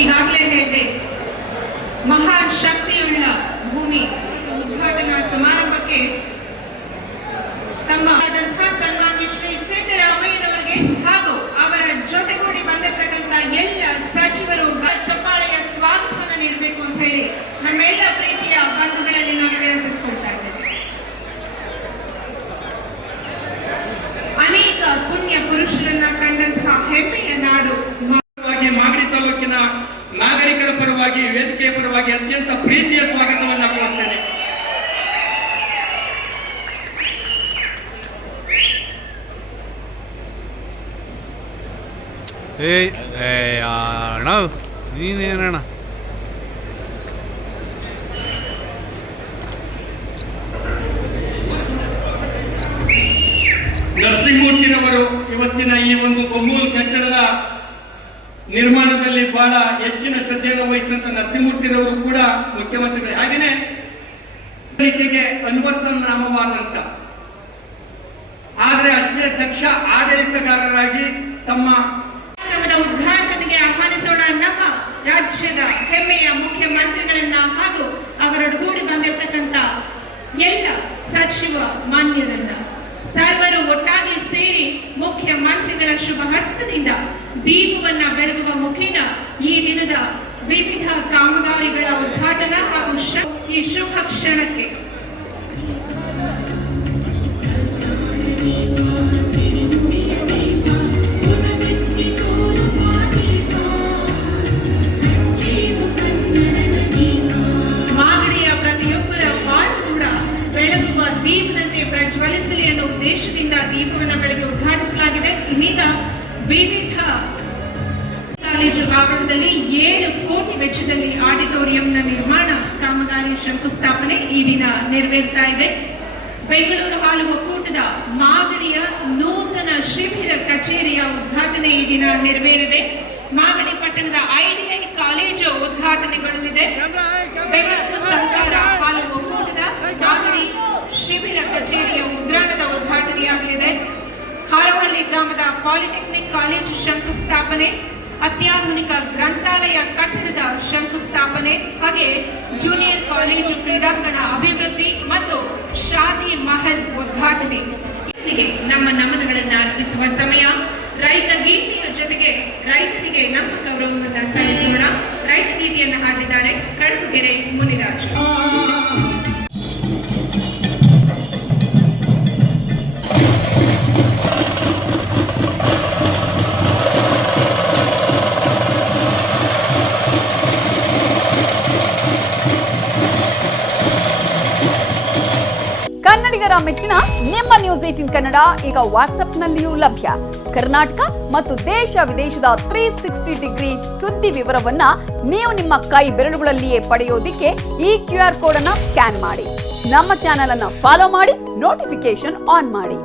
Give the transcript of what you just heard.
ಈಗಾಗಲೇ ಹೇಳಿದೆ, ಮಹಾನ್ ಶಕ್ತಿಯುಳ್ಳ ಭೂಮಿ ಉದ್ಘಾಟನಾ ಸಮಾರಂಭಕ್ಕೆ ತಮ್ಮ ಸನ್ಮಾನ್ಯ ಶ್ರೀ ಸಿದ್ದರಾಮಯ್ಯನವರಿಗೆ ಹಾಗೂ ಅವರ ಜೊತೆಗೂಡಿ ಬಂದಿರತಕ್ಕಂಥ ಎಲ್ಲ ಸಚಿವರು ಚಪ್ಪಾಳೆಯ ಸ್ವಾಗತವನ್ನು ನೀಡಬೇಕು ಅಂತ ಹೇಳಿ ನಮ್ಮೆಲ್ಲ ಪ್ರೀತಿಯ ಬಂಧುಗಳಲ್ಲಿ ನಾನು ವಿನಂತಿಸಿಕೊಳ್ತಾ ಇದ್ದೇನೆ. ಅನೇಕ ಪುಣ್ಯ ಪುರುಷರನ್ನ ಕಂಡಂತಹ ಹೆಮ್ಮೆಯ ನಾಡು ಮಾಗಡಿ ತಾಲೂಕಿನ ನಾಗರಿಕರ ಪರವಾಗಿ, ವೇದಿಕೆಯ ಪರವಾಗಿ ಅತ್ಯಂತ ಪ್ರೀತಿಯ ಸ್ವಾಗತವನ್ನು ಕೋರುತ್ತೇನೆ. ಅಣ್ಣ ನೀನೇನಣ್ಣ ನರಸಿಂಹಮೂರ್ತಿರವರು ಇವತ್ತಿನ ಈ ಒಂದು ಬೊಮ್ಮೂರು ಕಟ್ಟಡದ ನಿರ್ಮಾಣದಲ್ಲಿ ಬಹಳ ಹೆಚ್ಚಿನ ಶ್ರದ್ಧೆಯನ್ನು ವಹಿಸಿದಂತ ನರಸಿಂಹಮೂರ್ತಿರವರು ಕೂಡ ಮುಖ್ಯಮಂತ್ರಿಗಳು. ಹಾಗೆಯೇ ರೀತಿಗೆ ಅನುವರ್ತನಾಮವಾದಂತ ಆದರೆ ಅಷ್ಟೇ ದಕ್ಷ ಆಡಳಿತಗಾರರಾಗಿ ತಮ್ಮ ಉದ್ಘಾಟನೆಗೆ ಆಹ್ವಾನಿಸೋಣ ನಮ್ಮ ರಾಜ್ಯದ ಹೆಮ್ಮೆಯ ಮುಖ್ಯಮಂತ್ರಿಗಳನ್ನ ಹಾಗೂ ಅವರೊಡಗೂಡಿ ಬಂದಿರತಕ್ಕಂತ ಎಲ್ಲ ಸಚಿವ ಮಾನ್ಯರನ್ನ ಸರ್ವರು ಒಟ್ಟಾಗಿ ಸೇರಿ ಮುಖ್ಯಮಂತ್ರಿಗಳ ಶುಭ ಹಸ್ತದಿಂದ ದೀಪವನ್ನ ಬೆಳಗುವ ಮುಖೇನ ಈ ದಿನದ ವಿವಿಧ ಕಾಮಗಾರಿಗಳ ಉದ್ಘಾಟನಾ ಹಾಗೂ ಈ ಶುಭ ಕ್ಷಣಕ್ಕೆ ಮಾಗಡಿಯ ಪ್ರತಿಯೊಬ್ಬರ ಬಾಳು ಕೂಡ ಬೆಳಗುವ ದೀಪದಂತೆ ಪ್ರಜ್ವಲಿಸಲಿ ಅನ್ನೋ ಉದ್ದೇಶದಿಂದ ದೀಪವನ್ನು ಬೆಳಗ್ಗೆ ಉದ್ಘಾಟಿಸಲಾಗಿದೆ. ಇನ್ನೀಗ ವಿವಿಧ ಕಾಲೇಜು ಆವರಣದಲ್ಲಿ 7 ಕೋಟಿ ವೆಚ್ಚದಲ್ಲಿ ಆಡಿಟೋರಿಯಂನ ನಿರ್ಮಾಣ ಕಾಮಗಾರಿ ಶಂಕುಸ್ಥಾಪನೆ ಈ ದಿನ ನೆರವೇರ್ತಾ ಇದೆ. ಬೆಂಗಳೂರು ಹಾಲು ಒಕ್ಕೂಟದ ಮಾಗಡಿಯ ನೂತನ ಶಿಬಿರ ಕಚೇರಿಯ ಉದ್ಘಾಟನೆ ಈ ದಿನ ನೆರವೇರಿದೆ. ಮಾಗಡಿ ಪಟ್ಟಣದ ಐಡಿಐ ಕಾಲೇಜು ಉದ್ಘಾಟನೆಗೊಳ್ಳಲಿದೆ. ಬೆಂಗಳೂರು ಸಹಕಾರ ಹಾಲು ಒಕ್ಕೂಟದ ಮಾಗಡಿ ಶಿಬಿರ ಕಚೇರಿಯ ಉದ್ಘಾಟನದ ಉದ್ಘಾಟನೆಯಾಗಲಿದೆ. ಹಾರೋಹಳ್ಳಿ ಗ್ರಾಮದ ಪಾಲಿಟೆಕ್ನಿಕ್ ಕಾಲೇಜು ಶಂಕುಸ್ಥಾಪನೆ, ಅತ್ಯಾಧುನಿಕ ಗ್ರಂಥಾಲಯ ಕಟ್ಟಡದ ಶಂಕುಸ್ಥಾಪನೆ, ಹಾಗೆ ಜೂನಿಯರ್ ಕಾಲೇಜು ಕ್ರೀಡಾಂಗಣ ಅಭಿವೃದ್ಧಿ ಮತ್ತು ಶಾದಿ ಮಹಲ್ ಉದ್ಘಾಟನೆ. ನಮ್ಮ ನಮನಗಳನ್ನು ಅರ್ಪಿಸುವ ಸಮಯ. ರೈತ ಗೀತೆಯ ಜೊತೆಗೆ ರೈತರಿಗೆ ನಮ್ಮ ಗೌರವವನ್ನು ಸಲ್ಲಿಸೋಣ. ರೈತ ಗೀತೆಯನ್ನು ಹಾಡಿದ್ದಾರೆ ಕಡಬಗೆರೆ ಮುನಿರಾಜ್. ಕನ್ನಡಿಗರ ಮೆಚ್ಚಿನ ನಿಮ್ಮ ನ್ಯೂಸ್ 18 ಕನ್ನಡ ಈಗ ವಾಟ್ಸ್ಆಪ್ನಲ್ಲಿಯೂ ಲಭ್ಯ. ಕರ್ನಾಟಕ ಮತ್ತು ದೇಶ ವಿದೇಶದ 360 ಡಿಗ್ರಿ ಸುದ್ದಿ ವಿವರವನ್ನ ನೀವು ನಿಮ್ಮ ಕೈ ಬೆರಳುಗಳಲ್ಲಿಯೇ ಪಡೆಯೋದಿಕ್ಕೆ ಈ QR ಕೋಡ್ ಅನ್ನು ಸ್ಕ್ಯಾನ್ ಮಾಡಿ. ನಮ್ಮ ಚಾನೆಲ್ ಅನ್ನು ಫಾಲೋ ಮಾಡಿ, ನೋಟಿಫಿಕೇಶನ್ ಆನ್ ಮಾಡಿ.